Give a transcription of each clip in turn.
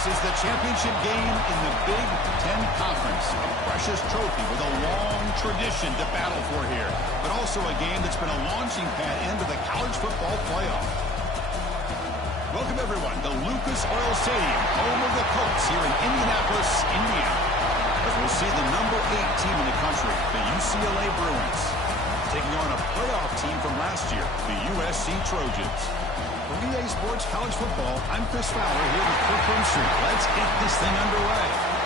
This is the championship game in the Big Ten Conference. A precious trophy with a long tradition to battle for here. But also a game that's been a launching pad into the college football playoff. Welcome, everyone, to Lucas Oil Stadium, home of the Colts here in Indianapolis, Indiana. As we'll see the number 8 team in the country, the UCLA Bruins, taking on a playoff team from last year, the USC Trojans. For EA Sports College Football, I'm Chris Fowler here with Kirk Street. Let's get this thing underway.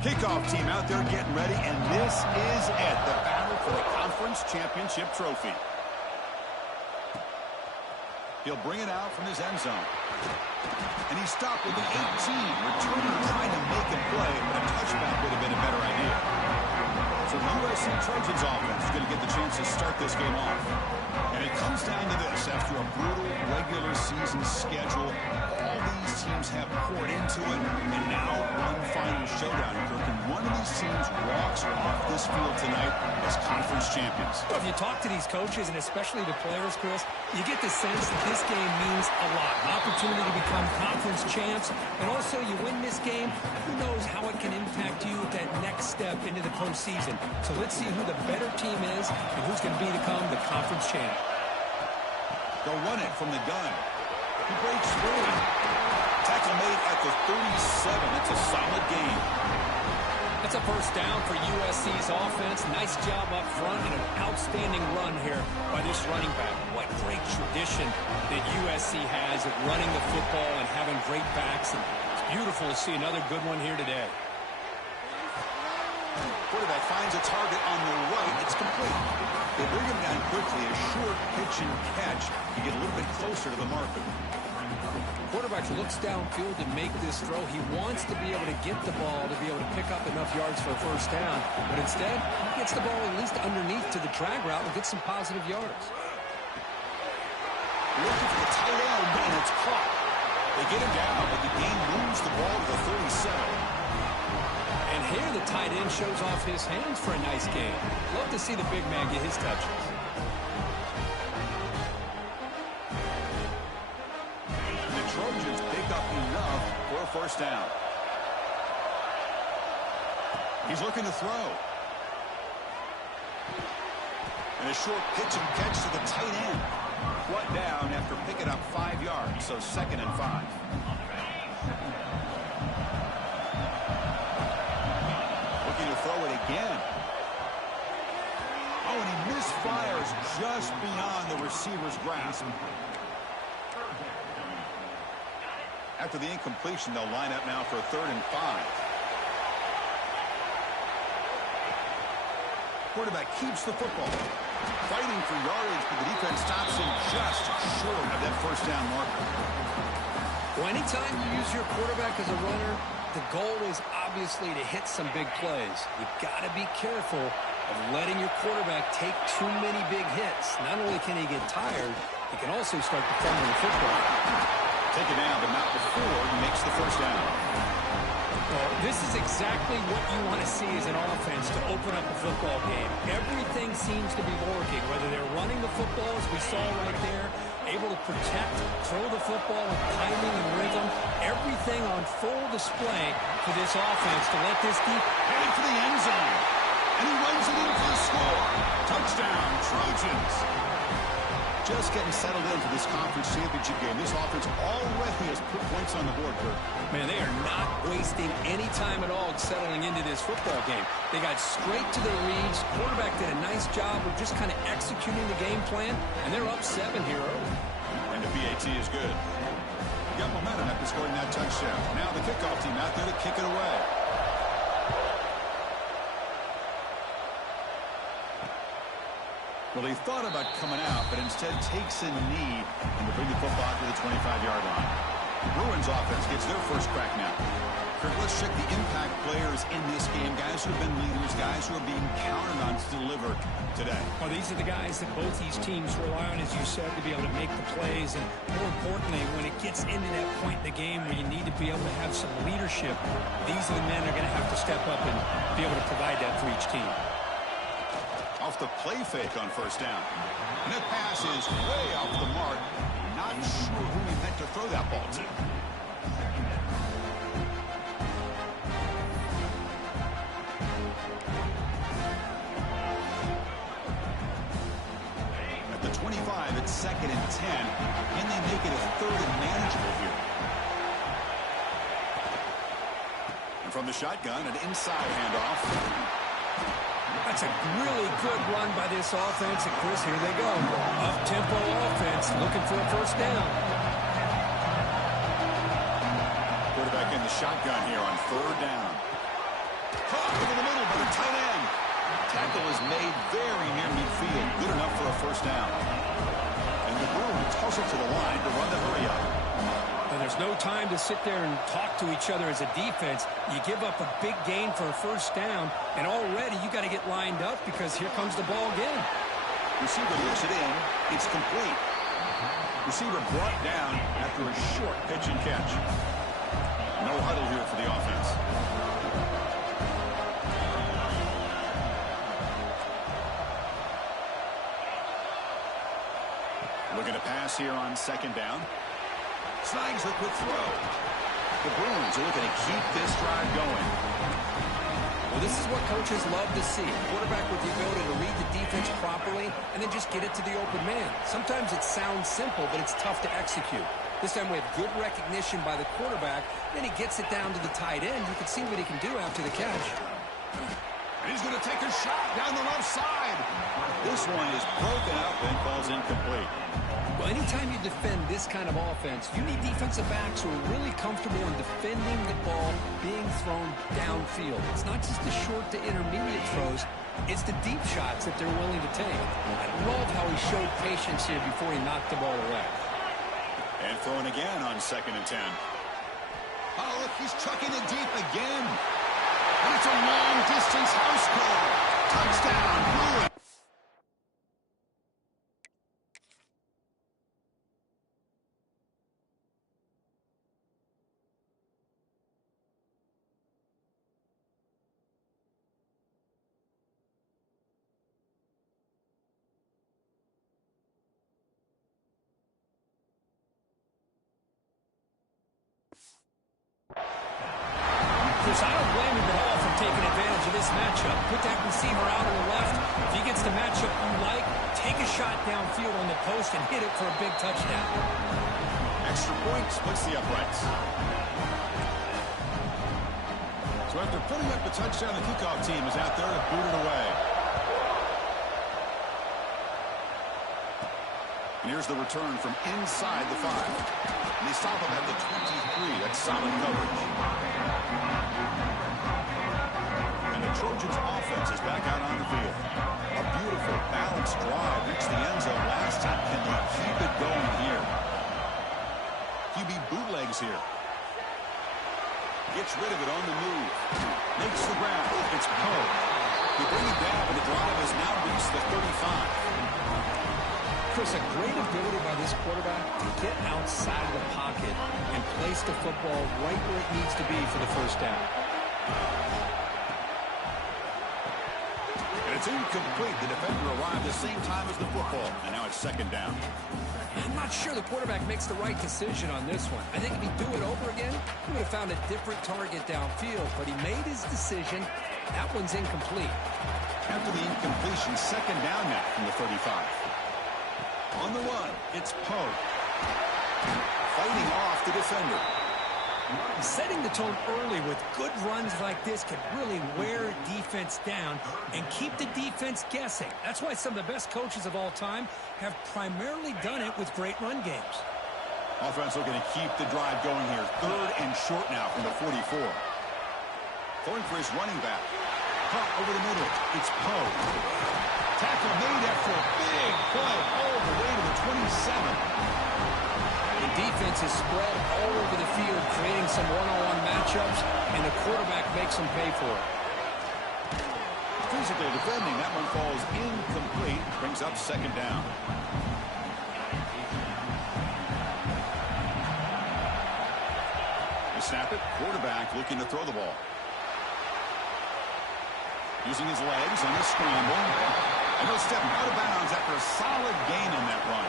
Kickoff team out there getting ready, and this is it, the battle for the conference championship trophy. He'll bring it out from his end zone. And he stopped with the 18, returning, trying to make a play, but a touchback would have been a better idea. So the USC Trojans offense is going to get the chance to start this game off. And it comes down to this. After a brutal regular season schedule, all these teams have poured into it, and now one final showdown. And one of these teams walks off this field tonight as conference champions. Well, if you talk to these coaches, and especially the players, Chris, you get the sense that this game means a lot. An opportunity to become conference champs, and also you win this game, who knows how it can impact you at that next step into the postseason. So let's see who the better team is and who's going to become the conference champ. They'll run it from the gun. He breaks through. Tackle made at the 37. It's a solid game. That's a first down for USC's offense. Nice job up front and an outstanding run here by this running back. What great tradition that USC has of running the football and having great backs. And it's beautiful to see another good one here today. Quarterback finds a target on the right. It's complete. They bring him down quickly. A short pitch and catch to get a little bit closer to the marker. Quarterback looks downfield to make this throw. He wants to be able to get the ball to be able to pick up enough yards for a first down. But instead, he gets the ball at least underneath to the drag route and gets some positive yards. Looking for the tight end, and it's caught. They get him down, but the game moves the ball to the 37. And here the tight end shows off his hands for a nice game. Love to see the big man get his touches. The Trojans pick up enough for a first down. He's looking to throw. And a short pitch and catch to the tight end. Brought down after picking up 5 yards, so 2nd and 5. Throw it again. Oh, and he misfires just beyond the receiver's grasp. After the incompletion, they'll line up now for a 3rd and 5. Quarterback keeps the football. Fighting for yardage, but the defense stops him just short of that first down marker. Well, anytime you use your quarterback as a runner, the goal is obviously to hit some big plays. You've got to be careful of letting your quarterback take too many big hits. Not only can he get tired, he can also start to fumble the football. Take it down, but not before he makes the first down. Well, This is exactly what you want to see as an offense to open up a football game. Everything seems to be working, whether they're running the football, as we saw right there, able to protect, throw the football with timing and rhythm. Everything on full display for this offense to let this deep headed for the end zone. And he runs it in for the score. Touchdown, Trojans. Just getting settled in for this conference championship game. This offense already has put points on the board, Kurt. Man, they are not wasting any time at all settling into this football game. They got straight to their reads. Quarterback did a nice job of just kind of executing the game plan, and they're up 7 here early. And the PAT is good. Got momentum after scoring that touchdown. Now the kickoff team out there to kick it away. Well, he thought about coming out, but instead takes a knee and to bring the football to the 25-yard line. The Bruins offense gets their first crack now. Kurt, let's check the impact players in this game. Guys who have been leaders, guys who are being counted on to deliver today. Well, these are the guys that both these teams rely on, as you said, to be able to make the plays. And more importantly, when it gets into that point in the game where you need to be able to have some leadership, these are the men that are going to have to step up and be able to provide that for each team. Off the play fake on first down. And that pass is way off the mark. Not sure who he meant to throw that ball to. At the 25, it's 2nd and 10. And they make it a 3rd and manageable here. And from the shotgun, an inside handoff. That's a really good run by this offense. And, Chris, here they go. Up-tempo offense looking for a first down. Quarterback in the shotgun here on 3rd down. Caught over the middle by the tight end. Tackle is made very near midfield. Good enough for a first down. And the Bruins hustle to the line to run the hurry up. And there's no time to sit there and talk to each other as a defense. You give up a big gain for a first down, and already you got to get lined up because here comes the ball again. Receiver looks it in. It's complete. Receiver brought down after a short pitch and catch. No huddle here for the offense. Looking to pass here on 2nd down. Snags the quick throw. The Bruins are looking to keep this drive going. Well, this is what coaches love to see. A quarterback with the ability to read the defense properly and then just get it to the open man. Sometimes it sounds simple, but it's tough to execute. This time we have good recognition by the quarterback. Then he gets it down to the tight end. You can see what he can do after the catch. And he's going to take a shot down the left side. This one is broken up and falls incomplete. Well, anytime you defend this kind of offense, you need defensive backs who are really comfortable in defending the ball being thrown downfield. It's not just the short to intermediate throws. It's the deep shots that they're willing to take. I love how he showed patience here before he knocked the ball away. And throwing again on 2nd and 10. Oh, look, he's chucking it deep again. And it's a long-distance house call. Touchdown, Bruins. Chris, I don't blame him at all for taking advantage of this matchup. Put that receiver out on the left. If he gets the matchup you like, take a shot downfield on the post and hit it for a big touchdown. Extra point splits the uprights. So after putting up the touchdown, the kickoff team is out there to boot it away. And here's the return from inside the 5. And they stop him at the 23. That's solid coverage. And the Trojans offense is back out on the field. A beautiful, balanced drive reached the end zone last time. Can they keep it going here? QB bootlegs here. Gets rid of it on the move. Makes the ground. It's Poe. They bring it down, but the drive has now reached the 35. Chris, a great ability by this quarterback to get outside of the pocket and place the football right where it needs to be for the first down. And it's incomplete. The defender arrived the same time as the football. And now it's second down. I'm not sure the quarterback makes the right decision on this one. I think if he'd do it over again, he would have found a different target downfield. But he made his decision. That one's incomplete. After the incompletion, second down now from the 35. On the run, it's Poe. Fighting off the defender. Setting the tone early with good runs like this can really wear defense down and keep the defense guessing. That's why some of the best coaches of all time have primarily done it with great run games. Offense looking to keep the drive going here. Third and short now from the 44. Throwing for his running back. Caught over the middle. It's Poe. Tackle made after a big play all the way to the 27. The defense is spread all over the field, creating some one-on-one matchups, and the quarterback makes them pay for it. Physically defending, that one falls incomplete. Brings up second down. You snap it, quarterback looking to throw the ball. Using his legs on the scramble. And he'll step out of bounds after a solid gain on that run.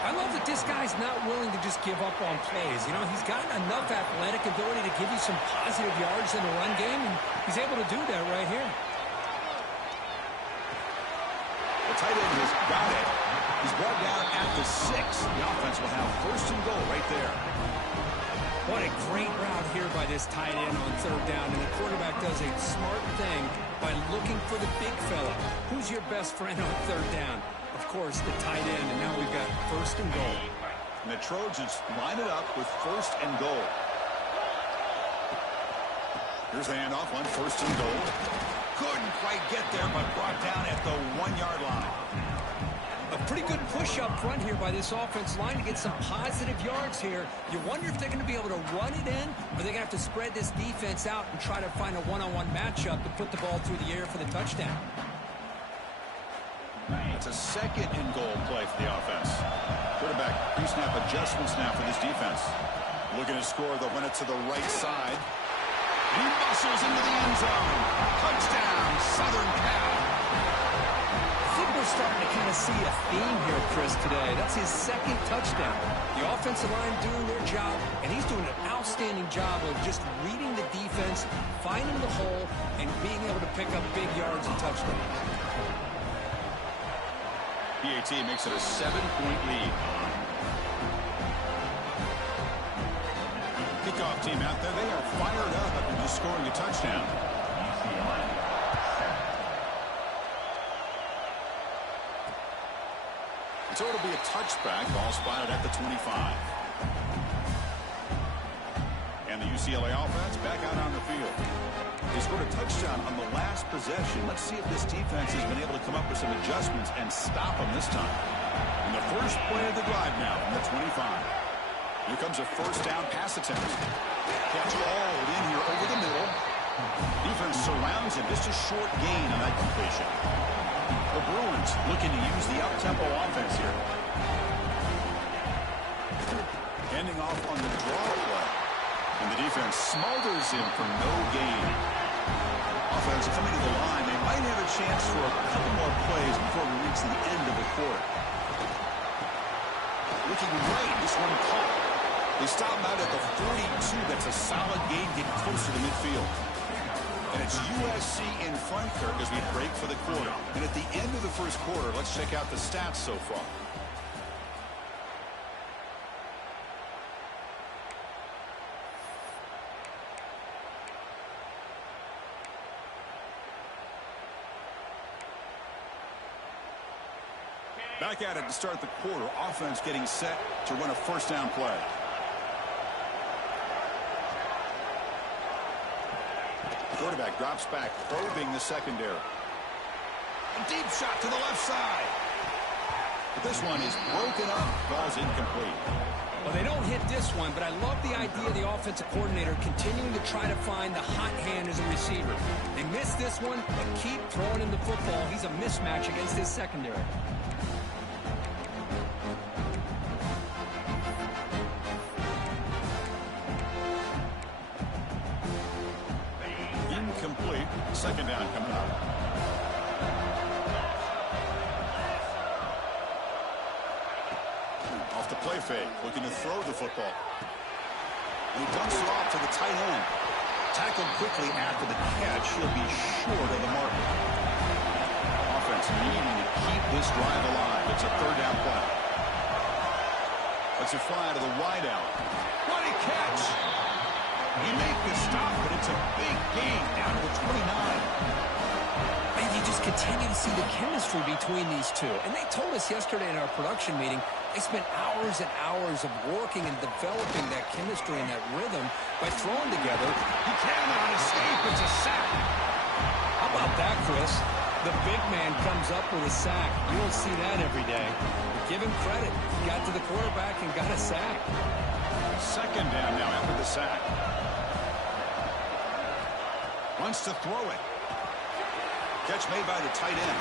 I love that this guy's not willing to just give up on plays. You know, he's got enough athletic ability to give you some positive yards in the run game, and he's able to do that right here. The tight end has got it. He's brought down at the 6. The offense will have first and goal right there. What a great route here by this tight end on third down, and the quarterback does a smart thing by looking for the big fella. Who's your best friend on third down? Of course, the tight end, and now we've got first and goal. And the Trojans line it up with first and goal. Here's the handoff on first and goal. Couldn't quite get there, but brought down at the 1-yard line. A pretty good push up front here by this offense line to get some positive yards here. You wonder if they're going to be able to run it in, or they're going to have to spread this defense out and try to find a one-on-one matchup to put the ball through the air for the touchdown. It's a second and goal play for the offense. Quarterback pre-snap adjustments now for this defense. Looking to score, they'll run it to the right side. He muscles into the end zone. Touchdown, Southern Cal. I think we're starting to kind of see a theme here, Chris, today. That's his second touchdown. The offensive line doing their job, and he's doing an outstanding job of just reading the defense, finding the hole, and being able to pick up big yards and touchdowns. PAT makes it a 7-point lead. Kickoff team out there, they are fired up after just scoring a touchdown. So it'll be a touchback, ball spotted at the 25. And the UCLA offense back out on the field. They scored a touchdown on the last possession. Let's see if this defense has been able to come up with some adjustments and stop them this time. And the first play of the drive now from the 25. Here comes a first down pass attempt. Catch hauled in here over the middle. Defense surrounds him. Just a short gain on that completion. The Bruins looking to use the up-tempo offense here. Ending off on the draw play. And the defense smothers him for no gain. Offense coming to the line. They might have a chance for a couple more plays before we reach the end of the quarter. Looking right, this one caught. They stop him out at the 42. That's a solid gain, getting close to the midfield. And it's USC in front, Kirk, as we break for the quarter. And at the end of the first quarter, let's check out the stats so far. Back at it to start the quarter. Offense getting set to run a first down play. Quarterback drops back, probing the secondary. A deep shot to the left side. But this one is broken up. Ball's incomplete. Well, they don't hit this one, but I love the idea of the offensive coordinator continuing to try to find the hot hand as a receiver. They missed this one, but keep throwing him the football. He's a mismatch against this secondary. Second down coming up. Off the play fake, looking to throw the football. And he dumps it off to the tight end. Tackled quickly after the catch. He'll be short of the mark. Offense needing to keep this drive alive. It's a third down play. Let's it fly to the wideout. What a catch! He made the stop, but it's a big gain down to the 29. And you just continue to see the chemistry between these two. And they told us yesterday in our production meeting, they spent hours and hours of working and developing that chemistry and that rhythm by throwing together. He cannot escape. It's a sack. How about that, Chris? The big man comes up with a sack. You don't see that every day. But give him credit. He got to the quarterback and got a sack. Second down now after the sack. Wants to throw it. Catch made by the tight end.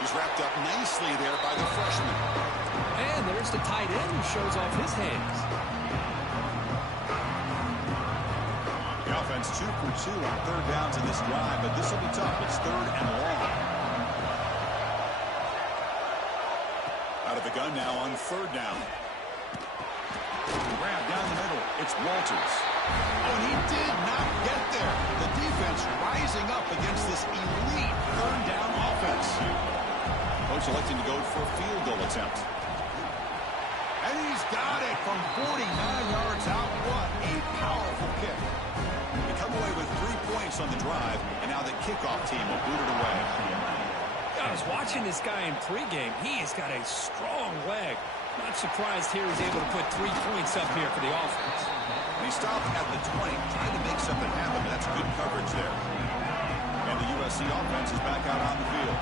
He's wrapped up nicely there by the freshman. And there's the tight end who shows off his hands. The offense 2 for 2 on third downs in this drive, but this will be tough. It's third and long. Out of the gun now on third down. Grab down the middle. It's Walters. Oh, and he did not get there. The defense rising up against this elite third down offense. Coach electing to go for a field goal attempt. And he's got it from 49 yards out. What a powerful kick. They come away with 3 points on the drive, and now the kickoff team will boot it away. I was watching this guy in pregame. He has got a strong leg. Not surprised here he's able to put 3 points up here for the offense. He stopped at the 20, trying to make something happen. That's good coverage there. And the USC offense is back out on the field.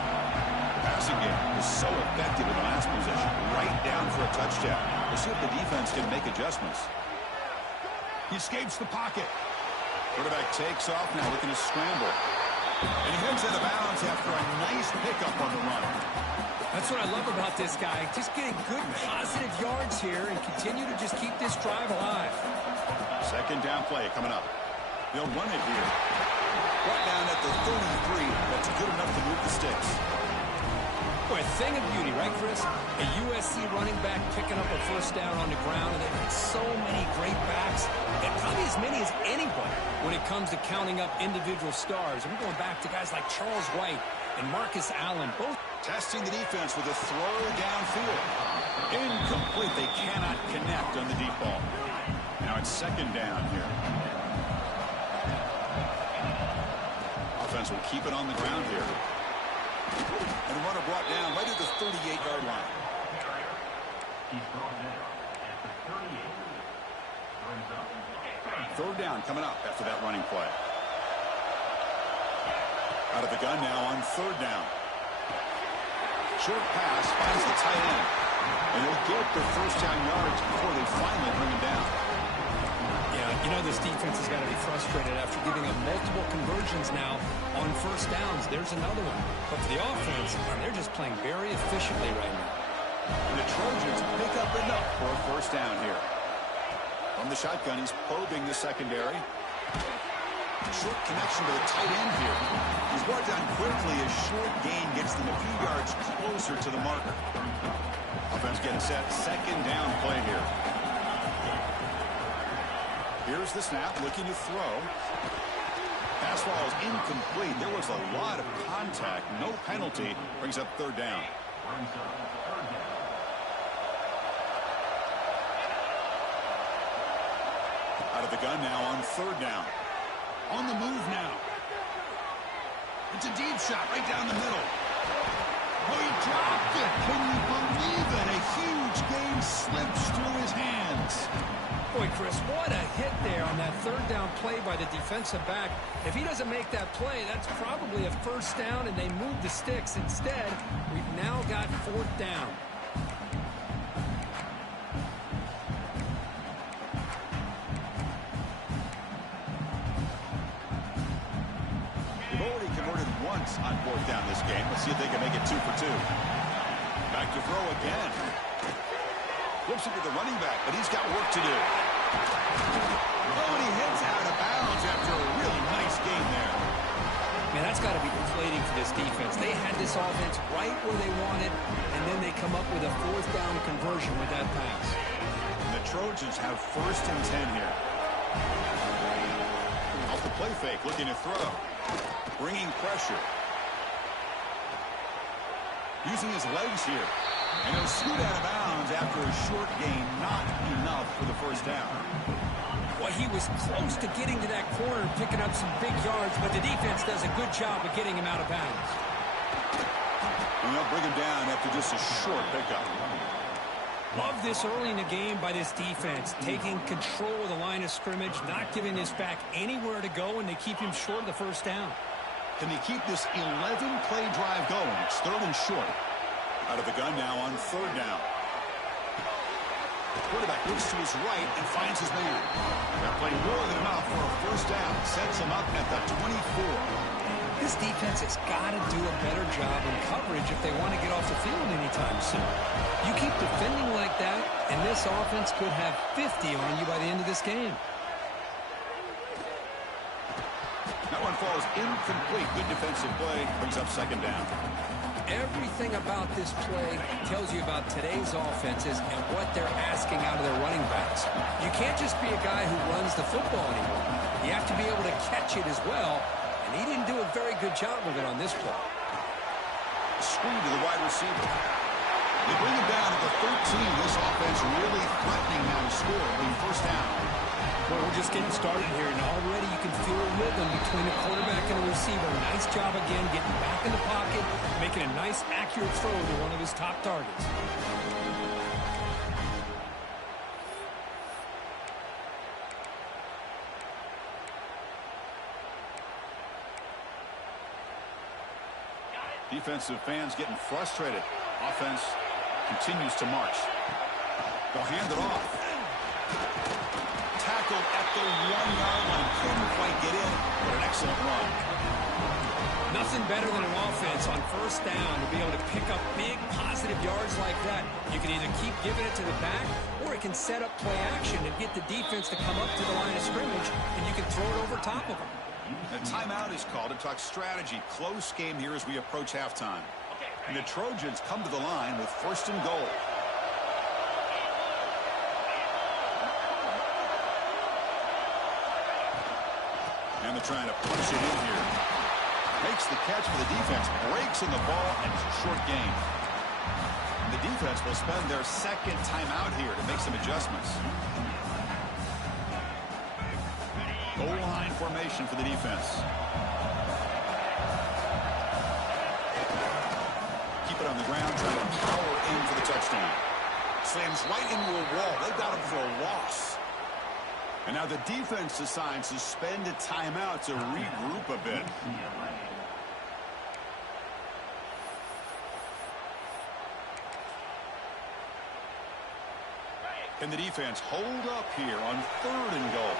The passing game was so effective in the last possession, right down for a touchdown. We'll see if the defense can make adjustments. He escapes the pocket. Quarterback takes off now, looking to scramble. And he heads out of bounds after a nice pickup on the run. That's what I love about this guy. Just getting good, positive yards here and continue to just keep this drive alive. Second down play coming up. They'll run it here. Right down at the 33. That's good enough to move the sticks. Boy, a thing of beauty, right, Chris? A USC running back picking up a first down on the ground, and they've got so many great backs, and probably as many as anybody when it comes to counting up individual stars. I'm going back to guys like Charles White and Marcus Allen, both testing the defense with a throw downfield. Incomplete. They cannot connect on the deep ball. Now it's second down here. Offense will keep it on the ground here. And the runner brought down right at the 38-yard line. Third down coming up after that running play. Out of the gun now on third down. Short pass finds the tight end. And they'll get the first down yards before they finally bring him down. Yeah, you know this defense has got to be frustrated after giving up multiple conversions now on first downs. There's another one. But for the offense, man, they're just playing very efficiently right now. And the Trojans pick up enough for a first down here. From the shotgun, he's probing the secondary. Short connection to the tight end here. He's brought down quickly. A short gain gets them a few yards closer to the marker. Offense getting set. Second down play here. Here's the snap, looking to throw. Pass ball is incomplete. There was a lot of contact. No penalty. Brings up third down. Out of the gun now on third down. On the move now. It's a deep shot right down the middle. Oh, he dropped it. Can you believe it? A huge gain slips through his hands. Boy, Chris, what a hit there on that third down play by the defensive back. If he doesn't make that play, that's probably a first down, and they move the sticks. Instead, we've now got fourth down. They've already converted once on fourth down this game. Let's see if they can make it 2 for 2. Back to throw again. Flips it to the running back, but he's got work to do. Oh, and he heads out of bounds after a really nice game there. That's got to be deflating for this defense. They had this offense right where they wanted, and then they come up with a fourth down conversion with that pass. And the Trojans have 1st and 10 here. Off the play fake, looking to throw. Bringing pressure. Using his legs here. And he'll scoot out of bounds after a short gain. Not enough for the 1st down. Well, he was close to getting to that corner and picking up some big yards, but the defense does a good job of getting him out of bounds. And they'll bring him down after just a short pickup. Love this early in the game by this defense, taking control of the line of scrimmage, not giving this back anywhere to go, and they keep him short of the 1st down. Can they keep this 11-play drive going? It's 3rd and short. Out of the gun now on 3rd down. The quarterback looks to his right and finds his man. They're playing more than enough for a 1st down. Sets him up at the 24. This defense has got to do a better job in coverage if they want to get off the field anytime soon. You keep defending like that, and this offense could have 50 on you by the end of this game. That one falls incomplete. Good defensive play. Brings up 2nd down. Everything about this play tells you about today's offenses and what they're asking out of their running backs. You can't just be a guy who runs the football anymore. You have to be able to catch it as well, and he didn't do a very good job of it on this play. Screen to the wide receiver. They bring him down at the 13. This offense really threatening now to score in 1st down. Well, we're just getting started here, and already you can feel a rhythm between the quarterback and the receiver. Nice job again getting back in the pocket, making a nice, accurate throw to one of his top targets. Defensive fans getting frustrated. Offense continues to march. They'll hand it off. Tackled at the 1-yard line. Couldn't quite get in, but an excellent run. Nothing better than an offense on 1st down to be able to pick up big positive yards like that. You can either keep giving it to the back, or it can set up play action and get the defense to come up to the line of scrimmage, and you can throw it over top of them. A timeout is called to talk strategy. Close game here as we approach halftime. And the Trojans come to the line with 1st and goal. And they're trying to push it in here. Makes the catch for the defense. Breaks in the ball and short gain. The defense will spend their 2nd timeout here to make some adjustments. Goal line formation for the defense. Keep it on the ground, trying to power in for the touchdown. Slams right into a wall. They've got him for a loss. And now the defense decides to spend a timeout to regroup a bit. Can the defense hold up here on 3rd and goal?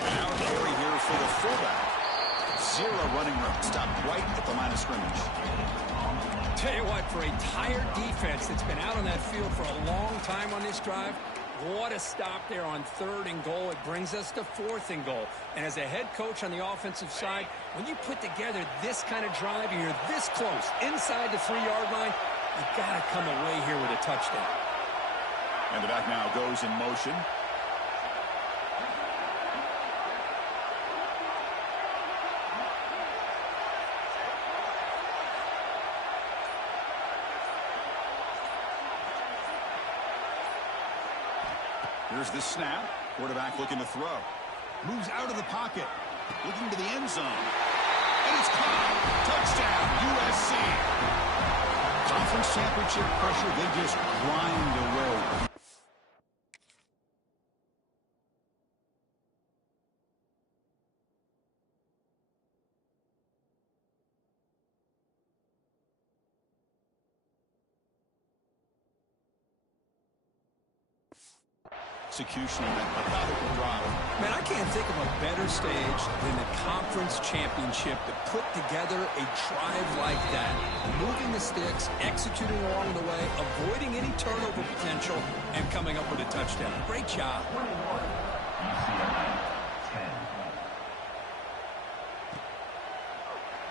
And now carry here for the fullback. 0 running room. Stopped right at the line of scrimmage. Tell you what, for a tired defense that's been out on that field for a long time on this drive, what a stop there on 3rd and goal. It brings us to 4th and goal. And as a head coach on the offensive side, when you put together this kind of drive and you're this close inside the 3-yard line, you got to come away here with a touchdown. And the back now goes in motion. Here's the snap. Quarterback looking to throw. Moves out of the pocket. Looking to the end zone. And it's caught. Touchdown, USC. Conference championship pressure, they just grind away. Execution on that methodical drive. Man, I can't think of a better stage than the conference championship to put together a drive like that. Moving the sticks, executing along the way, avoiding any turnover potential, and coming up with a touchdown. Great job.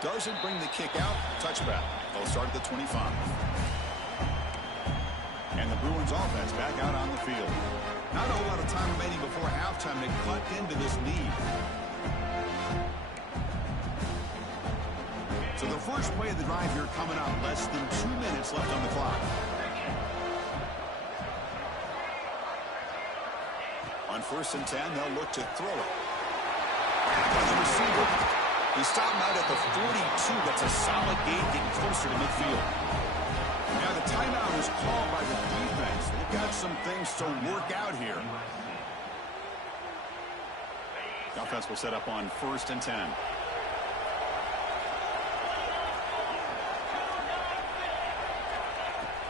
Doesn't bring the kick out. Touchback. They'll start at the 25. And the Bruins offense back out on the field. Not a whole lot of time remaining before halftime to cut into this lead. So the first play of the drive here coming up. Less than 2 minutes left on the clock. On 1st and 10, they'll look to throw it. On the receiver. He stopped him out at the 42. That's a solid gain, getting closer to midfield. Now the timeout is called by the defense. They've got some things to work out here. The offense will set up on 1st and 10.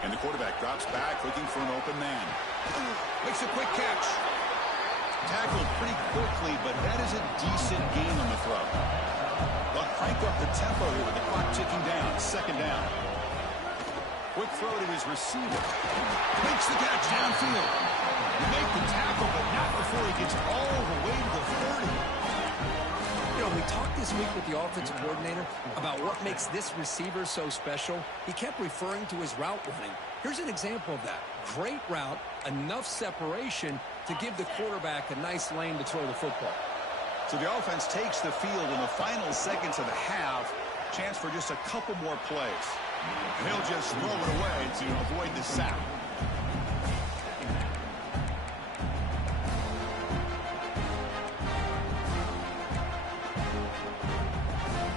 And the quarterback drops back, looking for an open man. Makes a quick catch. Tackled pretty quickly, but that is a decent gain on the throw. They'll crank up the tempo here with the clock ticking down. 2nd down. Quick throw to his receiver. Makes the catch downfield. Make the tackle, but not before he gets all the way to the 30. You know, we talked this week with the offensive coordinator about what makes this receiver so special. He kept referring to his route running. Here's an example of that. Great route, enough separation to give the quarterback a nice lane to throw the football. So the offense takes the field in the final seconds of the half. Chance for just a couple more plays. And he'll just throw it away to avoid the sack.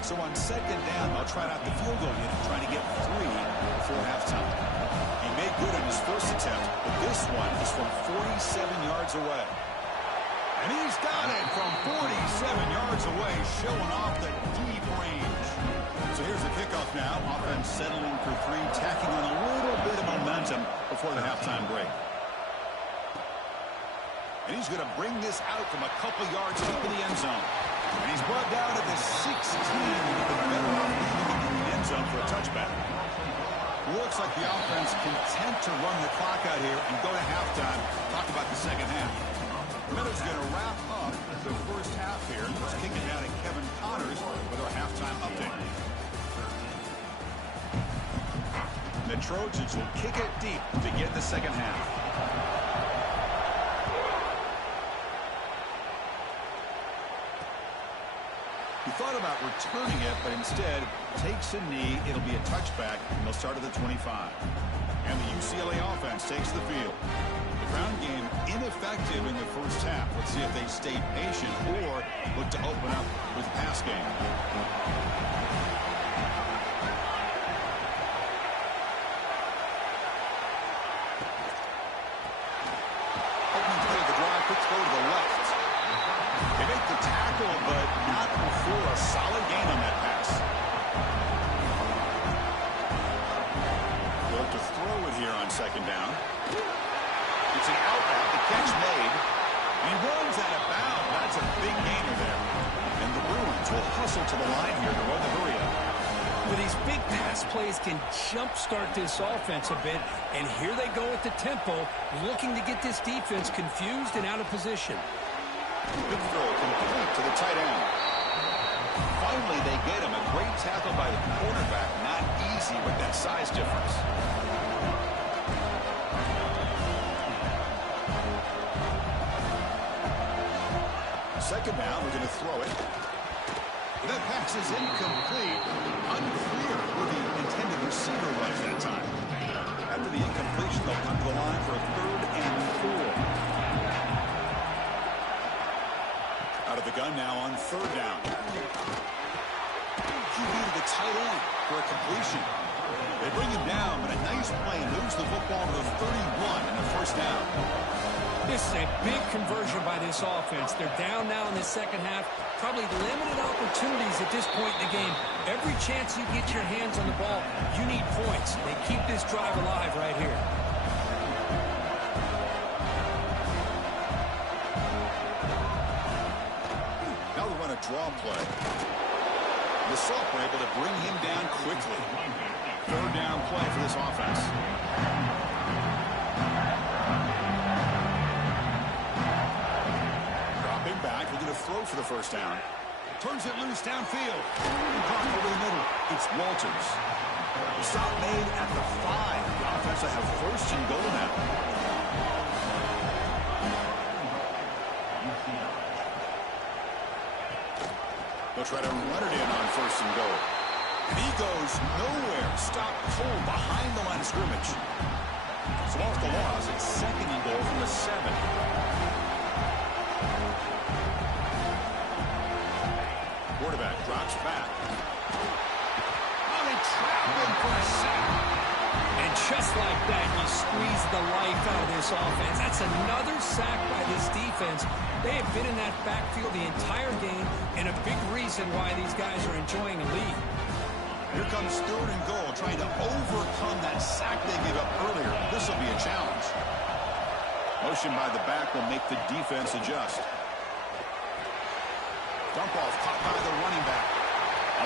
So on 2nd down, they'll try out the field goal unit, trying to get 3 before halftime. He made good on his first attempt, but this one is from 47 yards away. And he's got it from 47 yards away, showing off the deep range. So here's the kickoff now. Offense settling for 3, tacking on a little bit of momentum before the halftime break. And he's going to bring this out from a couple yards deep in the end zone. And he's brought down to the 16. With the better off leaving in the end zone for a touchback. Looks like the offense content to run the clock out here and go to halftime. Talk about the second half. Meadows going to wrap up the first half here. Let's kick it down to Kevin Connors with our halftime update. The Trojans will kick it deep to get the second half. He thought about returning it, but instead takes a knee. It'll be a touchback, and they'll start at the 25. And the UCLA offense takes the field. The ground game ineffective in the first half. Let's see if they stay patient or look to open up with pass game. Opening play of the drive, quick throw to the left. They make the tackle, but not before a solid gain on that pass. They'll have to throw it here on 2nd down. It's an out route, the catch made. He runs out of bounds. That's a big gainer there. And the Bruins will hustle to the line here to run the hurry up. Well, these big pass plays can jumpstart this offense a bit, and here they go at the tempo, looking to get this defense confused and out of position. Good throw, complete to the tight end. Finally, they get him. A great tackle by the cornerback. Not easy with that size difference. Second down, we're going to throw it. That pass is incomplete. Unclear who the intended receiver was that time. After the incompletion, they'll come to the line for a 3rd and 4. Out of the gun now on 3rd down. QB to the tight end for a completion. They bring him down, but a nice play moves the football to the 31 in the 1st down. This is a big conversion by this offense. They're down now in the second half. Probably limited opportunities at this point in the game. Every chance you get your hands on the ball, you need points. They keep this drive alive right here. Now they run a draw play. The Salk were able to bring him down quickly. 3rd down play for this offense. go for the first down. Turns it loose downfield. Caught over the middle. It's Walters. The stop made at the 5. The offense will have first and goal now. They'll try to run it in on first and goal. And he goes nowhere. Stop cold behind the line of scrimmage. So off the loss, it's second and goal from the 7. Quarterback drops back. Oh, they trap him for a sack. And just like that, you squeeze the life out of this offense. That's another sack by this defense. They have been in that backfield the entire game, and a big reason why these guys are enjoying a lead. Here comes third and goal, trying to overcome that sack they gave up earlier. This will be a challenge. Motion by the back will make the defense adjust. Dump off caught by the running back.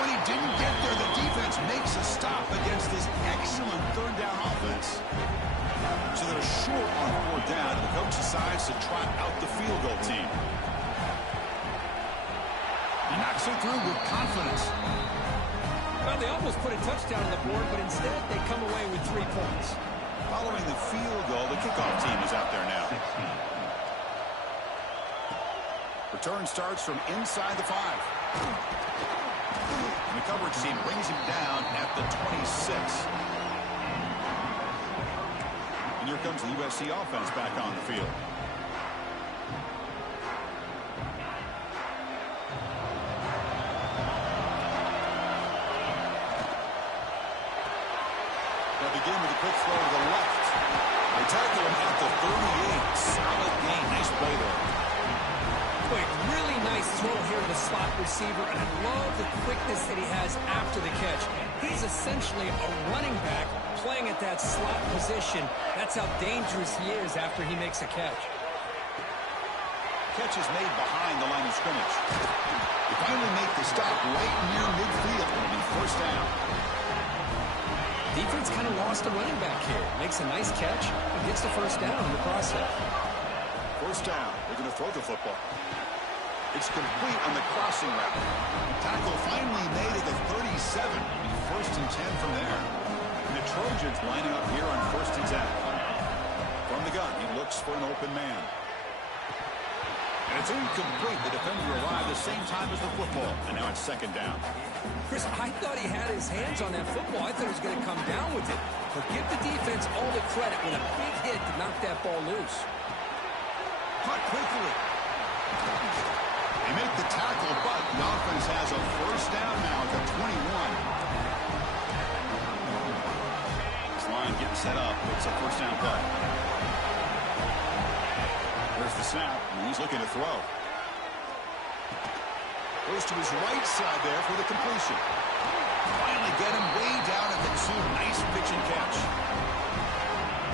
When he didn't get there, the defense makes a stop against this excellent third down offense. So they're short on fourth down, and the coach decides to trot out the field goal team. He knocks it through with confidence. Well, they almost put a touchdown on the board, but instead they come away with 3 points. Following the field goal, the kickoff team is out there now. Return starts from inside the 5. And the coverage team brings him down at the 26. And here comes the USC offense back on the field. They'll begin with a quick throw to the left. They tackle him at the 38. Solid gain. Nice play there. Quick, really nice throw here to the slot receiver, and I love the quickness that he has after the catch. He's essentially a running back playing at that slot position. That's how dangerous he is after he makes a catch. Catch is made behind the line of scrimmage. They finally make the stop right near midfield. It'll be first down. Defense kind of lost a running back here. Makes a nice catch and gets the first down in the process. First down. They're going to throw the football. It's complete on the crossing route. Tackle finally made at the 37. It'll be first and 10 from there. And the Trojans lining up here on first and 10. From the gun, he looks for an open man. And it's incomplete. The defender arrived the same time as the football. And now it's second down. Chris, I thought he had his hands on that football. I thought he was going to come down with it. But give the defense all the credit with a big hit to knock that ball loose. Cut quickly. They make the tackle, but the offense has a first down now at the 21. This line getting set up. It's a first down play. There's the snap, and he's looking to throw. Goes to his right side there for the completion. Finally get him way down at the 2. Nice pitch and catch.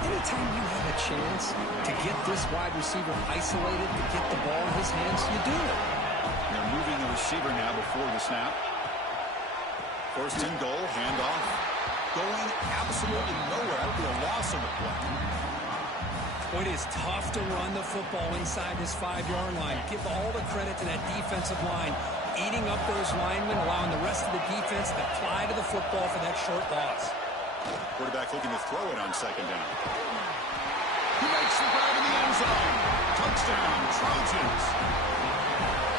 Anytime you have a chance to get this wide receiver isolated, to get the ball in his hands, you do it. They're moving the receiver now before the snap. First and goal, handoff. Going absolutely nowhere. That would be a loss on the play. It is tough to run the football inside this 5-yard line. Give all the credit to that defensive line, eating up those linemen, allowing the rest of the defense to fly to the football for that short loss. Quarterback looking to throw it on second down. He makes the grab in the end zone. Touchdown, Trojans.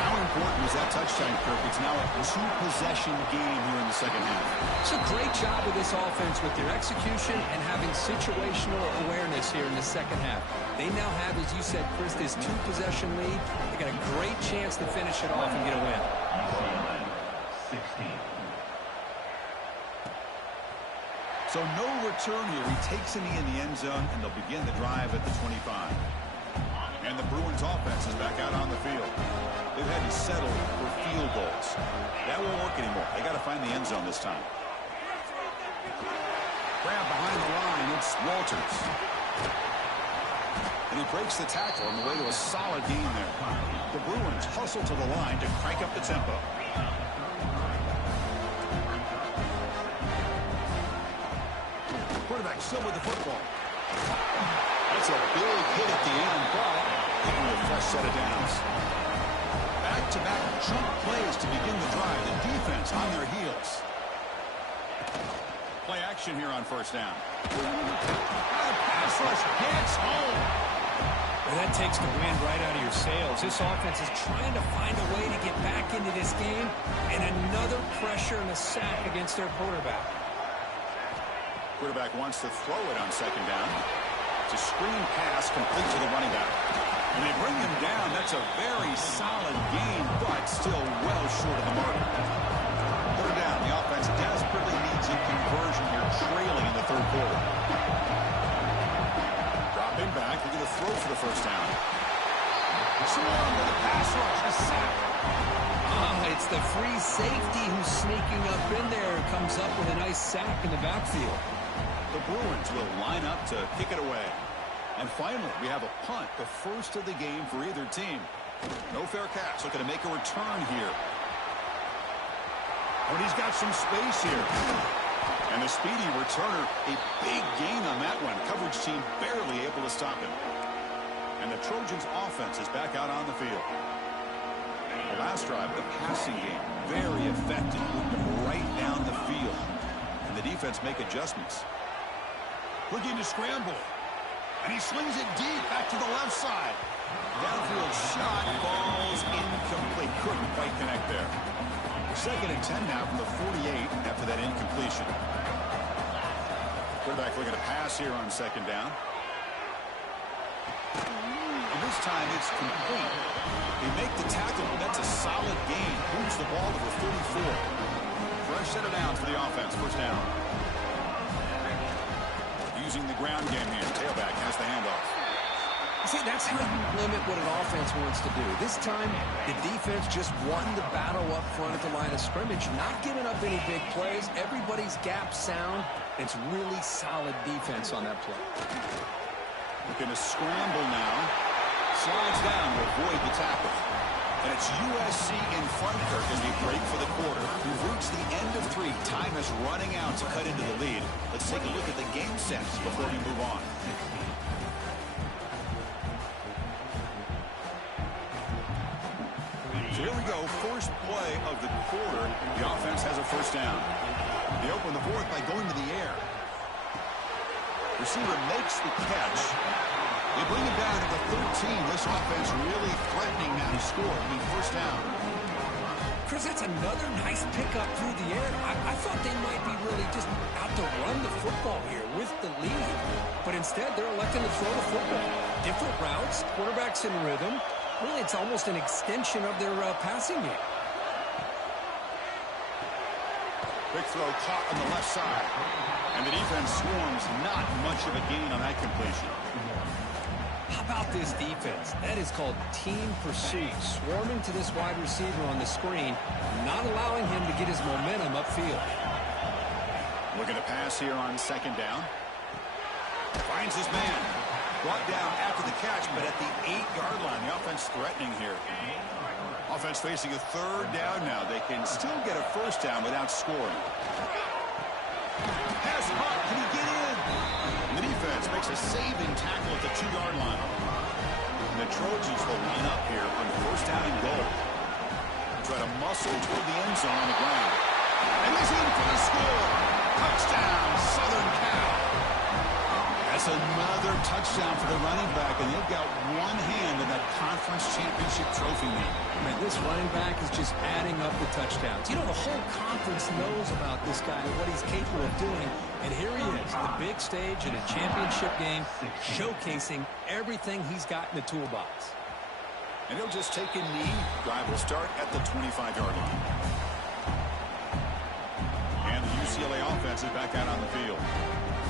How important was that touchdown, Kirk? It's now a 2-possession game here in the second half. It's a great job with this offense with their execution and having situational awareness here in the second half. They now have, as you said, Chris, this 2-possession lead. They got a great chance to finish it off and get a win. 16. So no return here. He takes a knee in the end zone, and they'll begin the drive at the 25. And the Bruins offense is back out on the field. They've had to settle for field goals. That won't work anymore. They got to find the end zone this time. Grab behind the line. It's Walters. And he breaks the tackle on the way to a solid gain there. The Bruins hustle to the line to crank up the tempo. Quarterback still with the football. That's a big hit at the end, but with a fresh set of downs. Back back-to-back chunk plays to begin the drive. The defense on their heels. Play action here on first down. The pass rush gets home. Well, that takes the wind right out of your sails. This offense is trying to find a way to get back into this game, and another pressure and a sack against their quarterback. Quarterback wants to throw it on second down. It's a screen pass complete to the running back. And they bring him down. That's a very solid gain, but still well short of the mark. Third down. The offense desperately needs a conversion here, trailing in the third quarter. Dropping back. They're going to throw for the first down. Swarm with a pass rush. A sack. It's the free safety who's sneaking up in there. Comes up with a nice sack in the backfield. The Bruins will line up to kick it away. And finally, we have a punt, the first of the game for either team. No fair catch, looking to make a return here. But he's got some space here. And the speedy returner, a big gain on that one. Coverage team barely able to stop him. And the Trojans' offense is back out on the field. The last drive, the passing game, very effective. Moved them right down the field. And the defense make adjustments. Looking to scramble. And he slings it deep back to the left side. Downfield shot falls incomplete. Couldn't quite connect there. Second and 10 now from the 48 after that incompletion. Quarterback looking to pass here on second down. And this time it's complete. They make the tackle, but that's a solid gain. Moves the ball to the 34. Fresh set of downs for the offense. First down. Using the ground game here. Tailback has the handoff. See, that's how you limit what an offense wants to do. This time, the defense just won the battle up front at the line of scrimmage, not giving up any big plays. Everybody's gap sound. It's really solid defense on that play. Looking to scramble now. Slides down to avoid the tackle. And it's USC in front, Kirk, as we break for the quarter. We've reached the end of 3. Time is running out to cut into the lead. Let's take a look at the game sets before we move on. So here we go. First play of the quarter. The offense has a first down. They open the fourth by going to the air. Receiver makes the catch. They bring it down to the 13. This offense really threatening now to score. First down. Chris, that's another nice pickup through the air. I thought they might be really just out to run the football here with the lead. But instead, they're electing to throw the football. Different routes, quarterbacks in rhythm. Really, it's almost an extension of their passing game. Quick throw caught on the left side. And the defense swarms. Not much of a gain on that completion. How about this defense? That is called team pursuit. Swarming to this wide receiver on the screen, not allowing him to get his momentum upfield. Looking to pass here on second down. Finds his man. Brought down after the catch, but at the 8-yard line. The offense threatening here. Offense facing a third down now. They can still get a first down without scoring. Pass caught. Can he get in? And the defense makes a saving tackle at the 2-yard line. And the Trojans will line up here on first down and goal. Try to muscle toward the end zone on the ground. And he's in for the score. Touchdown, Southern Cal. That's another touchdown for the running back, and they've got one hand in that conference championship trophy now. Man, this running back is just adding up the touchdowns. You know, the whole conference knows about this guy and what he's capable of doing. And here he is, the big stage in a championship game, showcasing everything he's got in the toolbox. And he'll just take a knee. Drive will start at the 25-yard line. And the UCLA offense is back out on the field.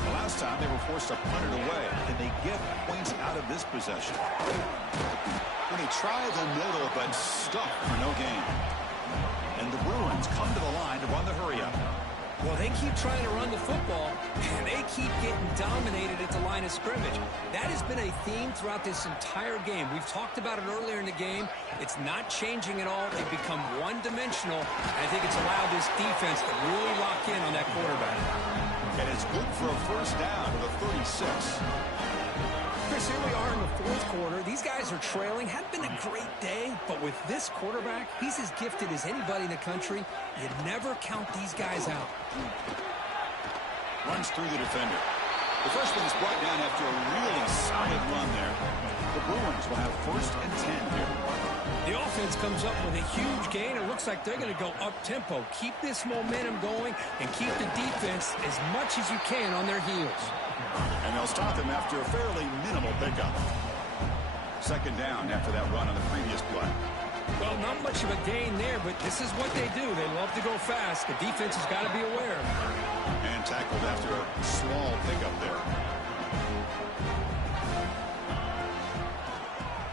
The last time they were forced to punt it away. Can they get points out of this possession? When he tried the middle, but stuck for no gain. And the Bruins come to the line to run the hurry-up. Well, they keep trying to run the football, and they keep getting dominated at the line of scrimmage. That has been a theme throughout this entire game. We've talked about it earlier in the game. It's not changing at all. They've become one-dimensional. I think it's allowed this defense to really lock in on that quarterback. And it's good for a first down to the 36. Chris, here we are in the fourth quarter. These guys are trailing. Hadn't been a great day, but with this quarterback, he's as gifted as anybody in the country. You never count these guys out. Runs through the defender. The freshman is brought down after a really solid run there. The Bruins will have 1st and 10 here. The offense comes up with a huge gain. It looks like they're going to go up-tempo. Keep this momentum going and keep the defense as much as you can on their heels. And they'll stop him after a fairly minimal pickup. 2nd down after that run on the previous play. Well, not much of a gain there, but this is what they do. They love to go fast. The defense has got to be aware. And tackled after a small pickup there.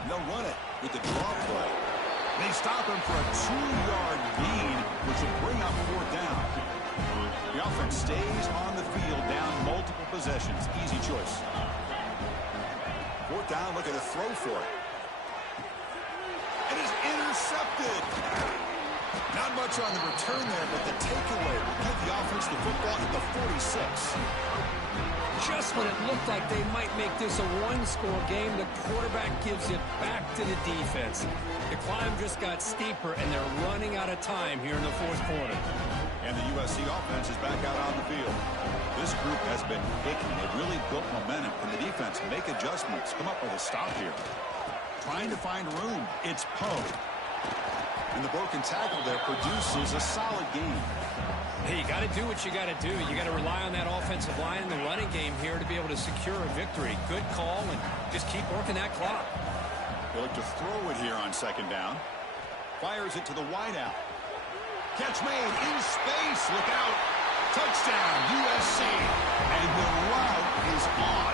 They'll run it with the draw play. They stop him for a 2-yard gain, which will bring up 4th down. The offense stays on the field down multiple possessions. Easy choice. 4th down, look at a throw for it. It is intercepted. Not much on the return there, but the takeaway will give the offense the football at the 46. Just when it looked like they might make this a one-score game, the quarterback gives it back to the defense. The climb just got steeper, and they're running out of time here in the fourth quarter. And the USC offense is back out on the field. This group has been picking. They've really built momentum. Can the defense make adjustments? Come up with a stop here. Trying to find room. It's Poe. And the broken tackle there produces a solid game. Hey, you got to do what you got to do. You got to rely on that offensive line in the running game here to be able to secure a victory. Good call, and just keep working that clock. They look to throw it here on 2nd down. Fires it to the wideout. Catch made in space. Look out. Touchdown, USC. And the route is on.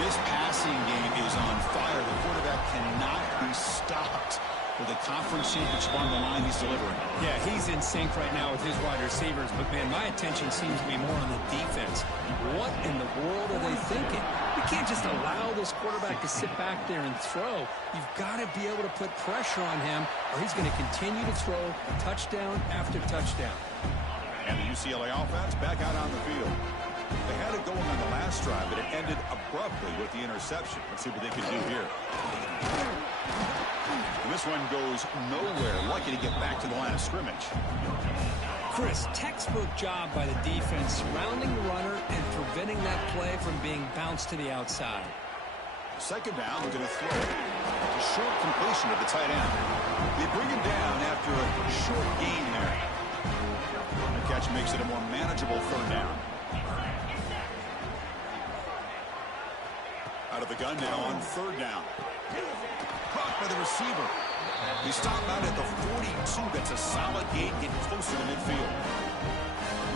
This passing game is on fire. The quarterback cannot be stopped. With a conference championship on the line, he's delivering. Yeah, he's in sync right now with his wide receivers. But, man, my attention seems to be more on the defense. What in the world are they thinking? You can't just allow this quarterback to sit back there and throw. You've got to be able to put pressure on him, or he's going to continue to throw touchdown after touchdown. And the UCLA offense back out on the field. They had it going on the last drive, but it ended abruptly with the interception. Let's see what they can do here. And this one goes nowhere. Lucky to get back to the line of scrimmage. Chris, textbook job by the defense, surrounding the runner and preventing that play from being bounced to the outside. 2nd down, we're going to throw it. A short completion of the tight end. They bring him down after a short gain there. The catch makes it a more manageable 3rd down. Out of the gun now on 3rd down. Caught by the receiver. He stopped out at the 42. That's a solid gain, getting closer to midfield.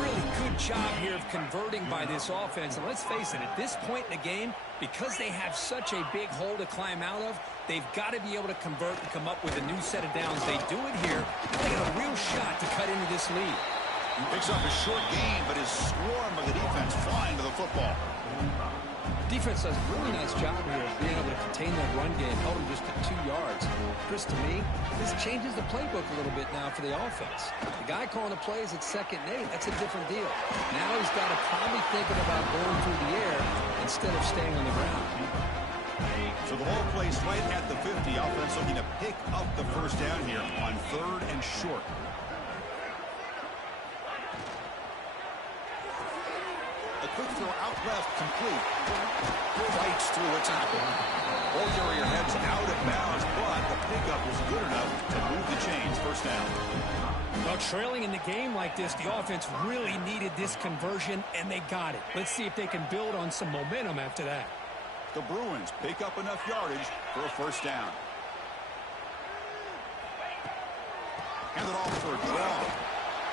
Really good job here of converting by this offense. And let's face it, at this point in the game, because they have such a big hole to climb out of, they've got to be able to convert and come up with a new set of downs. They do it here. They got a real shot to cut into this lead. He picks up a short gain, but is swarmed by the defense flying to the football. Defense does a really nice job here of being able to contain that run game, held him just at 2 yards. Chris, to me, this changes the playbook a little bit now for the offense. The guy calling the plays at 2nd and 8, that's a different deal. Now he's got to probably thinking about going through the air instead of staying on the ground. So the ball placed right at the 50. Offense looking to pick up the 1st down here on 3rd and short. A quick throw out left, complete. Fights through a tackle. Ball carrier heads out of bounds, but the pickup was good enough to move the chains. 1st down. Well, trailing in the game like this, the offense really needed this conversion, and they got it. Let's see if they can build on some momentum after that. The Bruins pick up enough yardage for a 1st down. Hand it off for a draw.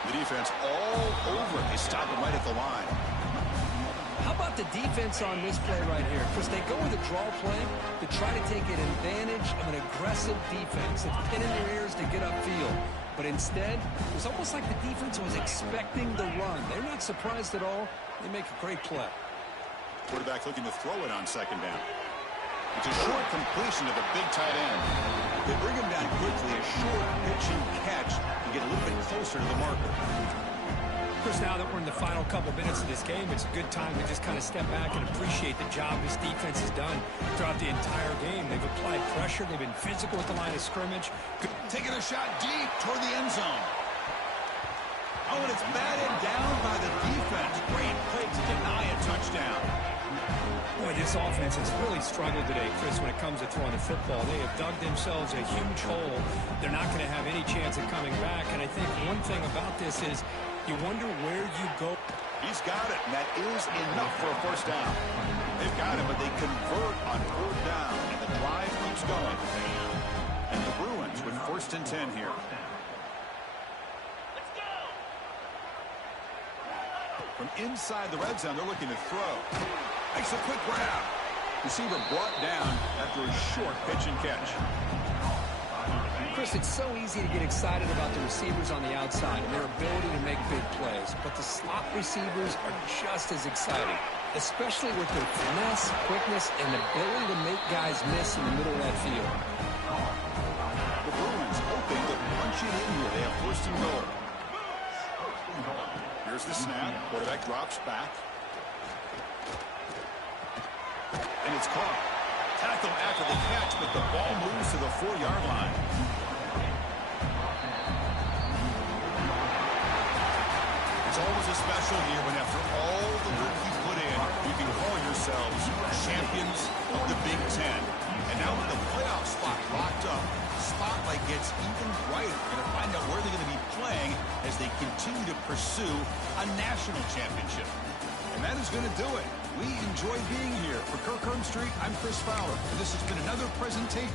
The defense all over it. They stop him right at the line. How about the defense on this play right here? Chris, they go with a draw play to try to take an advantage of an aggressive defense that's pinning their ears to get upfield. But instead, it was almost like the defense was expecting the run. They're not surprised at all. They make a great play. Quarterback looking to throw it on 2nd down. It's a short completion to the big tight end. They bring him down quickly, a short pitching catch to get a little bit closer to the marker. Chris, now that we're in the final couple minutes of this game, it's a good time to just kind of step back and appreciate the job this defense has done throughout the entire game. They've applied pressure. They've been physical at the line of scrimmage. Taking a shot deep toward the end zone. Oh, and it's batted down by the defense. Great play to deny a touchdown. Boy, this offense has really struggled today, Chris, when it comes to throwing the football. They have dug themselves a huge hole. They're not going to have any chance of coming back. And I think one thing about this is you wonder where you go. He's got it, and that is enough for a first down. They've got it, but they convert on third down, and the drive keeps going. And the Bruins with 1st and 10 here. From inside the red zone, they're looking to throw. Makes a quick grab. Receiver brought down after a short pitch and catch. Chris, it's so easy to get excited about the receivers on the outside and their ability to make big plays. But the slot receivers are just as exciting, especially with their finesse, quickness, and ability to make guys miss in the middle of that field. The Bruins hoping to punch it in here. They have 1st and goal. Here's the snap. Quarterback drops back. And it's caught. Tackle after the catch, but the ball moves to the 4-yard line. It's always a special year when after all the work you put in, you can call yourselves champions of the Big Ten. And now with the playoff spot locked up, the spotlight gets even brighter. We're going to find out where they're going to be playing as they continue to pursue a national championship. And that is going to do it. We enjoy being here. For Kirk Herbstreit, I'm Chris Fowler, and this has been another presentation.